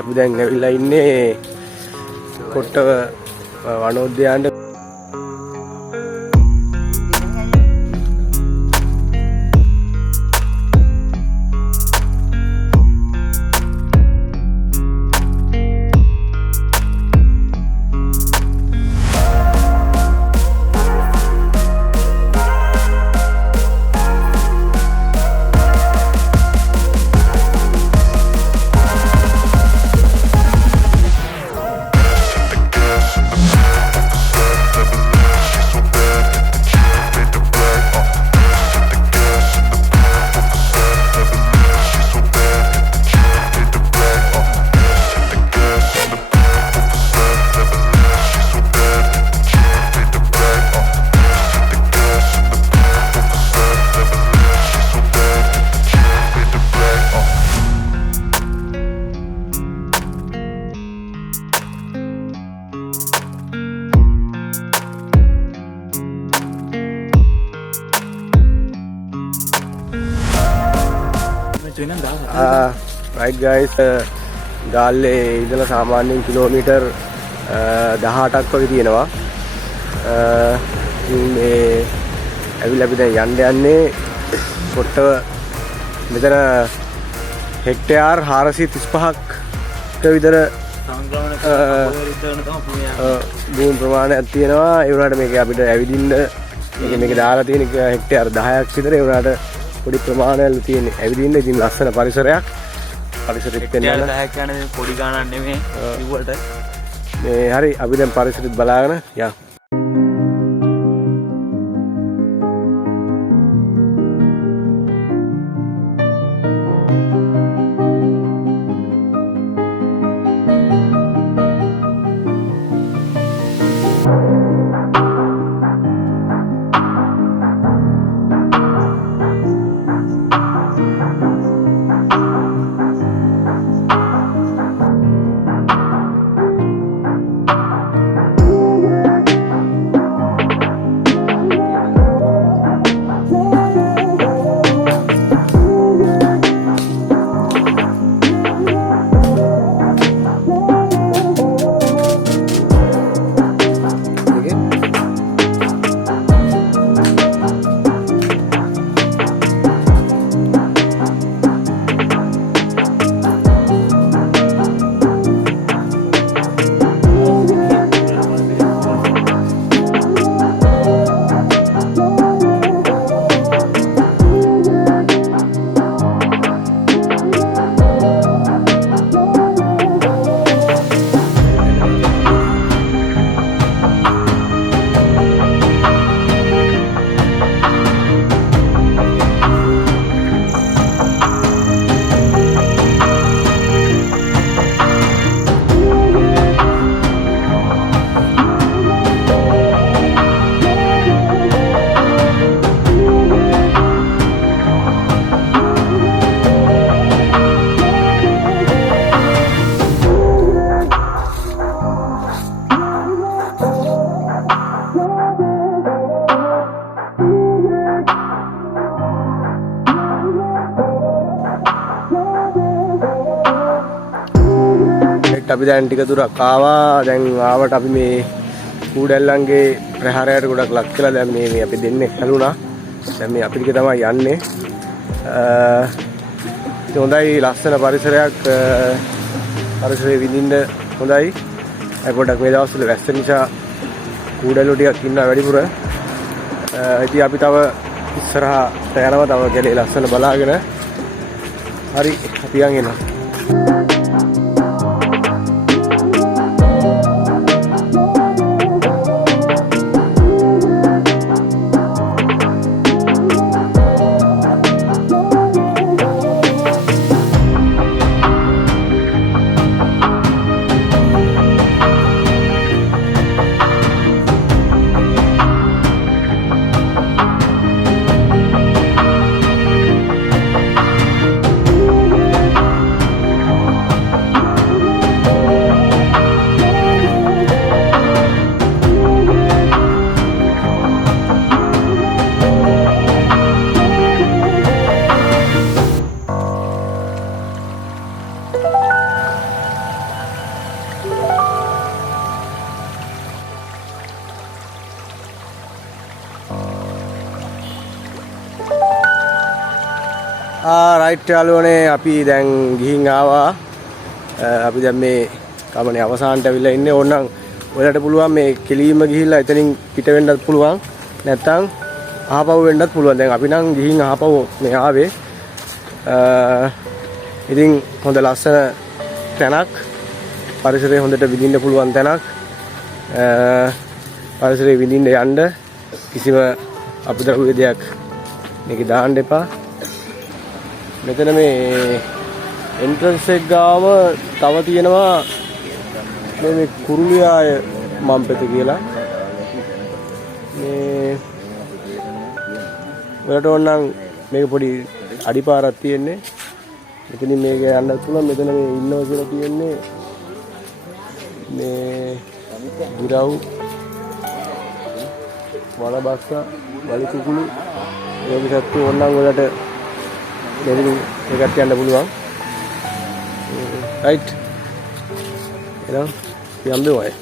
අපි දැන් ඇවිල්ලා ඉන්නේ කොට්ටව වනෝද්‍යානයේ right guys Galle ඉඳලා සාමාන්‍යයෙන් කිලෝමීටර් 18ක් වගේ තියෙනවා. මේ ඇවිල්ලා අපි දැන් යන්නේ කොට්ටව මෙතන හෙක්ටයාර් 435ක විතර භූමි ප්‍රමාණයක් තියෙනවා. ඒ වුණාට මේක අපිට ඇවිදින්න මේක දාලා තියෙන හෙක්ටයාර් 10ක් විතර. ඒ වුණාට පොඩි ප්‍රමාණයක් තියෙන ඇවිදින්න ඉතින් ලස්සන පරිසරයක්. පරිසරෙත් යන 10ක් යන පොඩි ගානක් නෙමෙයි ඉවුවට. මේ හරි අපි දැන් පරිසරෙත් බලාගෙන යමු. අපි දැන් ටික දුරක් ආවා. දැන් ආවට අපි මේ කූඩැල්ලන්ගේ ප්‍රහාරයට ගොඩක් ලක් කළා. දැන් මේ අපි දෙන්නේ හැලුණා. දැන් මේ අපි ටික තමයි යන්නේ. හොඳයි ලස්සන පරිසරයක්. පරිසරය විඳින්න හොඳයි. පොඩ්ඩක් මේ දවස්වල වැස්ස නිසා කූඩැල්ලෝ ටිකක් ඉන්නවා වැඩිපුර. ඉතින් අපි තව ඉස්සරහට යනවා. තව ගැලේ ලස්සන බලාගෙන. හරි අපි යන් එනවා. රයිට් යාළුවනේ අපි දැන් ගිහින් ආවා. අපි දැන් මේ ගමනේ අවසානට අවිල්ලා ඉන්නේ. ඕනනම් ඔයාලට පුළුවන් මේ කෙලින්ම ගිහිල්ලා එතනින් පිට වෙන්නත් පුළුවන්. නැත්තම් ආපහු වෙන්නත් පුළුවන්. දැන් අපි නම් ගිහින් ආපහු මේ ආවේ. ඉතින් හොඳ ලස්සන තැනක්. පරිසරය හොඳට විඳින්න පුළුවන් තැනක්. පරිසරය විඳින්න යන්න කිසිම අපිටුගේ දෙයක් මේකේ දාන්න එපා. මෙතන මේ එන්ට්‍රන්ස් එක ගාම තව තියෙනවා මේ කුරුලියාය මම්පෙත කියලා. මේ වලට ඕනනම් මේක පොඩි අඩිපාරක් තියෙන්නේ. මෙතනින් මේක යන්න පුළුවන්. මෙතන මේ ඉන්නවා කියලා තියෙන්නේ මේ ගිරව් වලබස්ස වලි කුකුළු ඒ විදිහට ඕනනම් වලට මෙතනින් ඒකත් යන්න පුළුවන්. රයිට් එහෙනම් යන්න ඕනේ.